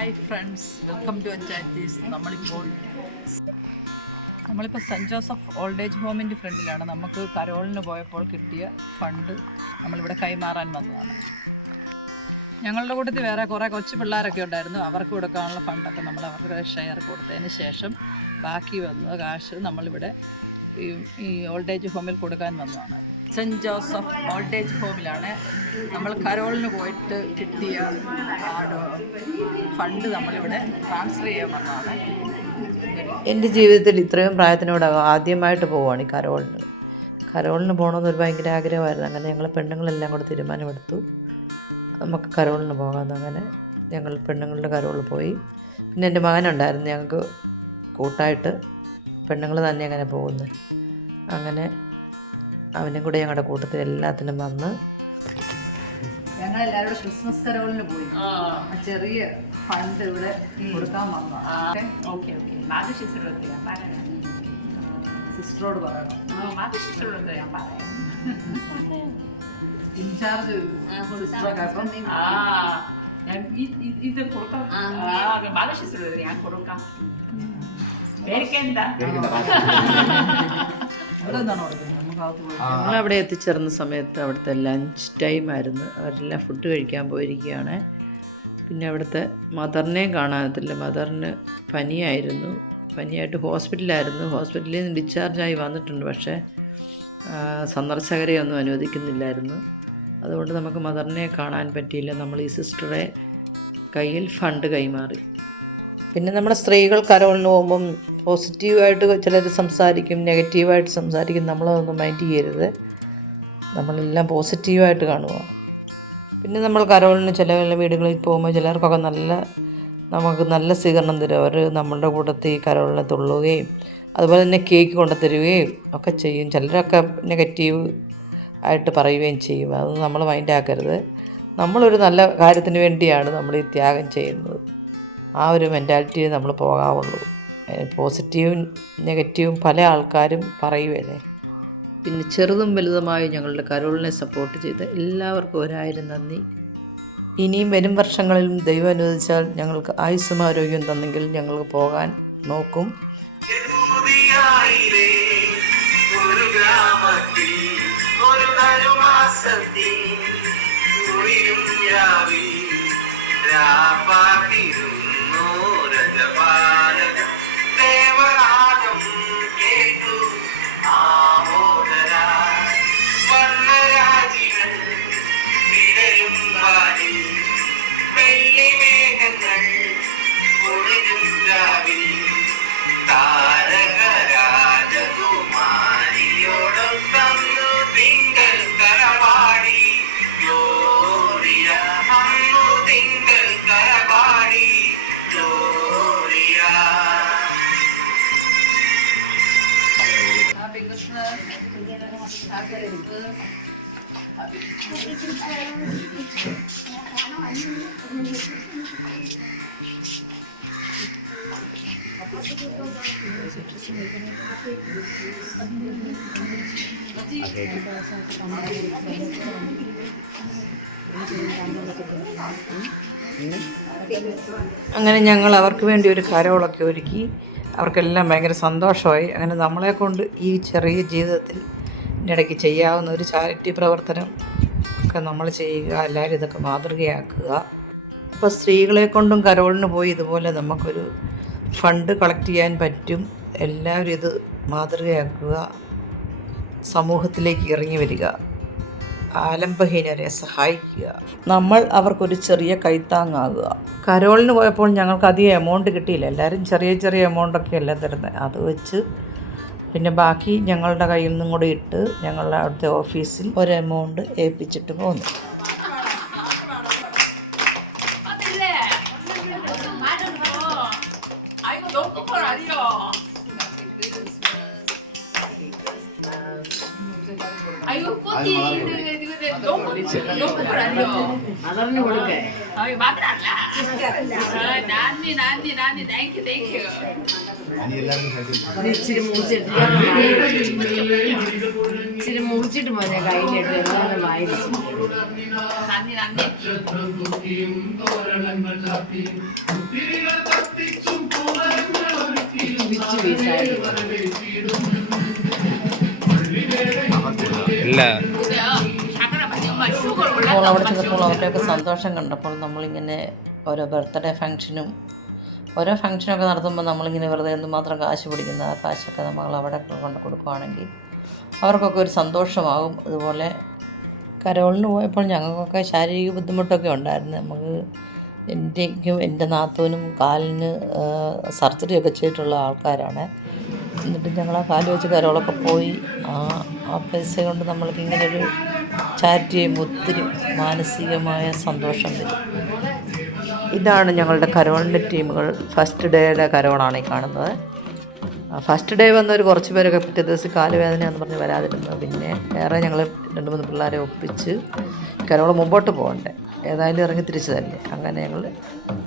Hi friends welcome to അഞ്ചാറ്റീസ് നമ്മളിപ്പോൾ നമ്മളിപ്പോൾ സെന്റ് ജോസഫ് ഓൾഡ് ഏജ് ഹോമിന്റെ ഫ്രണ്ടിലാണ്. നമുക്ക് കരോളിന് പോയപ്പോൾ കിട്ടിയ ഫണ്ട് നമ്മളിവിടെ കൈമാറാൻ വന്നതാണ്. ഞങ്ങളുടെ കൂട്ടത്തിൽ വേറെ കുറേ കൊച്ചു പിള്ളേരൊക്കെ ഉണ്ടായിരുന്നു. അവർക്ക് കൊടുക്കാനുള്ള ഫണ്ടൊക്കെ നമ്മൾ അവർക്ക് ഷെയർ കൊടുത്തതിന് ശേഷം ബാക്കി വന്നത് കാശ് നമ്മളിവിടെ ഈ ഓൾഡ് ഏജ് ഹോമിൽ കൊടുക്കാൻ വന്നതാണ്. സെന്റ് ജോസഫ് ഓൾഡേജ് ഹോമിലാണ്. നമ്മൾ കരോളിന് പോയിട്ട് കിട്ടിയ ഫണ്ട് നമ്മളിവിടെ ട്രാൻസ്ഫർ ചെയ്യാൻ വന്നതാണ് എന്റെ ജീവിതത്തിൽ ഇത്രയും പ്രായത്തിനോട് ആദ്യമായിട്ട് പോവുകയാണ് ഈ കരോളിന് കരോളിന് പോകണമെന്നൊരു ഭയങ്കര ആഗ്രഹമായിരുന്നു. അങ്ങനെ ഞങ്ങൾ പെണ്ണുങ്ങളെല്ലാം കൂടെ തീരുമാനമെടുത്തു. നമുക്ക് കരോളിന് പോകാമെന്ന് അങ്ങനെ ഞങ്ങൾ പെണ്ണുങ്ങളുടെ കരോളിൽ പോയി. പിന്നെ എന്റെ മകനുണ്ടായിരുന്നു. ഞങ്ങൾക്ക് കൂട്ടായിട്ട് പെണ്ണുങ്ങൾ തന്നെ അങ്ങനെ പോകുന്നത്. അങ്ങനെ അവനും കൂടെ ഞങ്ങളുടെ കൂട്ടത്തിൽ എല്ലാത്തിനും വന്ന് ഞങ്ങൾ എല്ലാവരും ക്രിസ്മസ് കരോളിന് പോയി. ചെറിയ ഫണ്ട് ഇവിടെ കൊടുക്കാൻ വന്നു. സിസ്റ്ററോട് പറയണം. ഇൻചാർജ് ഇത് കൊടുക്കാം. മാതൃശിസ്റ്റർ ഞാൻ കൊടുക്കാം. പേരിക്കേണ്ട ഞങ്ങളവിടെ എത്തിച്ചേർന്ന സമയത്ത് അവിടുത്തെ ലഞ്ച് ടൈം ആയിരുന്നു. അവരെല്ലാം ഫുഡ് കഴിക്കാൻ പോയിരിക്കുകയാണ്. പിന്നെ അവിടുത്തെ മദറിനെയും കാണാത്തില്ല മദറിന് പനിയായിരുന്നു. പനിയായിട്ട് ഹോസ്പിറ്റലായിരുന്നു ഹോസ്പിറ്റലിൽ നിന്ന് ഡിസ്ചാർജായി വന്നിട്ടുണ്ട്. പക്ഷേ സന്ദർശകരെ ഒന്നും അനുവദിക്കുന്നില്ലായിരുന്നു. അതുകൊണ്ട് നമുക്ക് മദറിനെ കാണാൻ പറ്റിയില്ല. നമ്മൾ ഈ സിസ്റ്ററെ കയ്യിൽ ഫണ്ട് കൈമാറി. പിന്നെ നമ്മുടെ സ്ത്രീകൾ കരോളിന് പോകുമ്പം പോസിറ്റീവായിട്ട് ചിലർ സംസാരിക്കും നെഗറ്റീവായിട്ട് സംസാരിക്കും. നമ്മളതൊന്നും മൈൻഡ് ചെയ്യരുത്. നമ്മളെല്ലാം പോസിറ്റീവായിട്ട് കാണുക. പിന്നെ നമ്മൾ കരോളിന് ചില ചില വീടുകളിൽ പോകുമ്പോൾ ചിലർക്കൊക്കെ നല്ല നമുക്ക് നല്ല സ്വീകരണം തരും. അവർ നമ്മളുടെ കൂട്ടത്തിൽ കരോളിനെ തുള്ളുകയും അതുപോലെ തന്നെ കേക്ക് കൊണ്ടു തരികയും ഒക്കെ ചെയ്യും. ചിലരൊക്കെ നെഗറ്റീവ് ആയിട്ട് പറയുകയും ചെയ്യും. അത് നമ്മൾ മൈൻഡ് ആക്കരുത്. നമ്മളൊരു നല്ല കാര്യത്തിന് വേണ്ടിയാണ് നമ്മൾ ഈ ത്യാഗം ചെയ്യുന്നത്. ആ ഒരു മെന്റാലിറ്റിയിൽ നമ്മൾ പോകാവുള്ളൂ. പോസിറ്റീവും നെഗറ്റീവും പല ആൾക്കാരും പറയുവല്ലേ പിന്നെ ചെറുതും വലുതുമായി ഞങ്ങളുടെ കരോളിനെ സപ്പോർട്ട് ചെയ്ത് എല്ലാവർക്കും ഒരായിരം നന്ദി. ഇനിയും വരും വർഷങ്ങളിലും ദൈവം അനുവദിച്ചാൽ ഞങ്ങൾക്ക് ആയുസ്സും ആരോഗ്യം തന്നെങ്കിൽ ഞങ്ങൾക്ക് പോകാൻ നോക്കും. ഒരു ഗ്രാമത്തിൽ ഒരു അങ്ങനെ ഞങ്ങൾ അവർക്ക് വേണ്ടി ഒരു കരോളൊക്കെ ഒരുക്കി. അവർക്കെല്ലാം ഭയങ്കര സന്തോഷമായി. അങ്ങനെ നമ്മളെ കൊണ്ട് ഈ ചെറിയ ജീവിതത്തിൽ ഇടയ്ക്ക് ചെയ്യാവുന്ന ഒരു ചാരിറ്റി പ്രവർത്തനം ഒക്കെ നമ്മൾ ചെയ്യുക എല്ലാവരും ഇതൊക്കെ മാതൃകയാക്കുക. അപ്പോൾ സ്ത്രീകളെ കൊണ്ടും കരോളിന് പോയി ഇതുപോലെ നമുക്കൊരു ഫണ്ട് കളക്ട് ചെയ്യാൻ പറ്റും. എല്ലാവരും ഇത് മാതൃകയാക്കുക. സമൂഹത്തിലേക്ക് ഇറങ്ങി വരിക. ആലംബഹീനരെ സഹായിക്കുക. നമ്മൾ അവർക്കൊരു ചെറിയ കൈത്താങ്ങാകുക. കരോളിന് പോയപ്പോൾ ഞങ്ങൾക്ക് അധികം എമൗണ്ട് കിട്ടിയില്ല. എല്ലാവരും ചെറിയ ചെറിയ എമൗണ്ടൊക്കെ അല്ല തരുന്നത് അത് വെച്ച് പിന്നെ ബാക്കി ഞങ്ങളുടെ കയ്യിൽ നിന്നും കൂടി ഇട്ട് ഞങ്ങളുടെ അവിടുത്തെ ഓഫീസിൽ ഒരു എമൗണ്ട് ഏൽപ്പിച്ചിട്ട് പോന്നു. അതറിഞ്ഞു കൊടുക്കേ. ഇച്ചിരി മൂർച്ചിട്ട് മതി മൂർച്ചിട്ട് മോനെ കയ്യിലിട്ട് എല്ലാം വായിച്ചു ഇല്ല. അപ്പോൾ അവിടെ ചെന്നപ്പോൾ അവരുടെയൊക്കെ സന്തോഷം കണ്ടപ്പോൾ നമ്മളിങ്ങനെ ഓരോ ബർത്ത്ഡേ ഫങ്ഷനും ഓരോ ഫങ്ഷനൊക്കെ നടത്തുമ്പോൾ നമ്മളിങ്ങനെ വെറുതെ എന്തുമാത്രം കാശ് പിടിക്കുന്ന ആ കാശൊക്കെ നമ്മൾ അവിടെ കൊണ്ട് കൊടുക്കുകയാണെങ്കിൽ അവർക്കൊക്കെ ഒരു സന്തോഷമാകും. അതുപോലെ കരോളിന് പോയപ്പോൾ ഞങ്ങൾക്കൊക്കെ ശാരീരിക ബുദ്ധിമുട്ടൊക്കെ ഉണ്ടായിരുന്നു. നമുക്ക് എന്റെക്കും എന്റെ നാത്തൂനും കാലിന് സർജറി ഒക്കെ ചെയ്തിട്ടുള്ള ആൾക്കാരാണ്. എന്നിട്ട് ഞങ്ങൾ ആ കാൽ വെച്ച് കരോളൊക്കെ പോയി. ആ ആ പൈസ കൊണ്ട് നമ്മൾക്ക് ഇങ്ങനെ ഒരു ചാരിറ്റി ചെയ്യുമ്പോൾ ഒത്തിരി മാനസികമായ സന്തോഷം വരും ഇതാണ് ഞങ്ങളുടെ കരോളിന്റെ ടീമുകൾ. ഫസ്റ്റ് ഡേയുടെ കരോളാണ് ഈ കാണുന്നത്. ഫസ്റ്റ് ഡേ വന്ന ഒരു കുറച്ച് പേരൊക്കെ പിറ്റേ ദിവസം കാലുവേദനയാണെന്ന് പറഞ്ഞ് വരാതിരുന്നു. പിന്നെ വേറെ ഞങ്ങൾ രണ്ട് മൂന്ന് പിള്ളേരെ ഒപ്പിച്ച് കരോൾ മുമ്പോട്ട് പോകണ്ടേ. ഏതായാലും ഇറങ്ങി തിരിച്ചു തന്നെ അങ്ങനെ ഞങ്ങൾ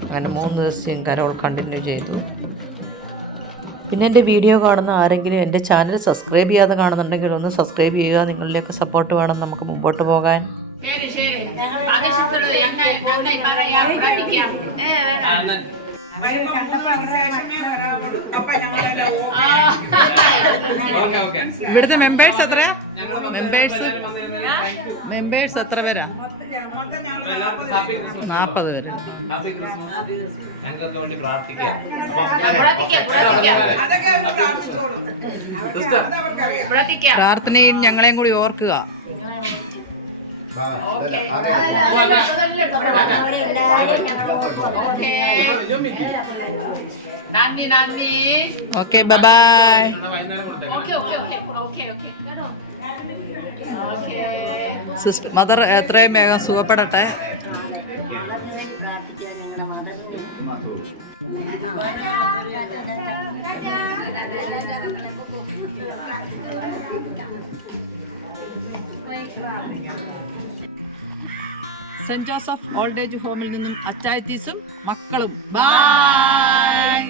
അങ്ങനെ മൂന്ന് ദിവസം കരോൾ കണ്ടിന്യൂ ചെയ്തു. പിന്നെ എന്റെ വീഡിയോ കാണുന്ന ആരെങ്കിലും എന്റെ ചാനൽ സബ്സ്ക്രൈബ് ചെയ്യാതെ കാണുന്നുണ്ടെങ്കിൽ ഒന്ന് സബ്സ്ക്രൈബ് ചെയ്യുക. നിങ്ങളുടെയൊക്കെ സപ്പോർട്ട് വേണം നമുക്ക് മുമ്പോട്ട് പോകാൻ. ശരി ശരി. ഇവിടുത്തെ മെമ്പേഴ്സ് എത്രയാ മെമ്പേഴ്സ് മെമ്പേഴ്സ് എത്ര? പേരാ? നാപ്പത് പേര്. പ്രാർത്ഥനയിൽ ഞങ്ങളെയും കൂടി ഓർക്കുക. ഓക്കേ. നന്ദി നന്ദി ഓക്കെ ബൈ സിസ്റ്റർ മദർ എത്രയും വേഗം സുഖപ്പെടട്ടെ. സെന്റ് ജോസഫ് ഓൾഡ് ഏജ് ഹോമിൽ നിന്നും അച്ചായത്തീസും മക്കളും. ബൈ